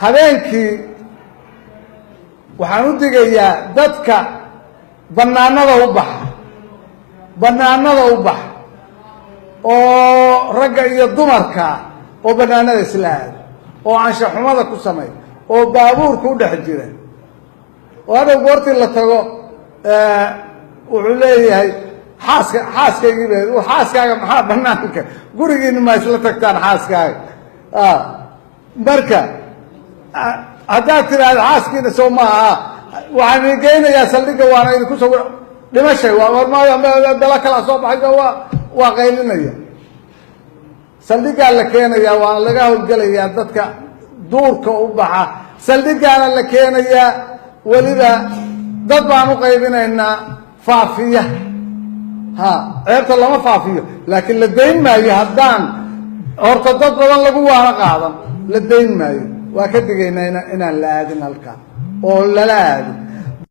habeenkii waxaan u digayaa dadka bannaanada u baxa oo ragga iyo dumarka oo bannaanada isla aada oo anshaxumada ku sameeya oo baabuurka u dhex jira oo hadhow goortii la tago wuxuu leeyahay xaaskaygii be xaaskaaga maxaa bannaanka gurigiina ma isla tagtaan xaaskaaga marka haddaad tiraahdo xaaskiina soo maaha waxaan idin geynayaa saldhigga waana idinku soo dhimashay dalo kalaa soo baxay waa qaylinaya saldhiggaa la keenayaa waana laga howlgelayaa dadka duurka u baxa saldhiggaana la keenayaa weliba dad baan u qaybinaynaa faafiya ceebta lama faafiyo laakiin la dayn maayo haddaan horta dad badan lagu waana qaadan la dayn maayo waa ka digaynaa inaan la aadin halkaa oo lala aadin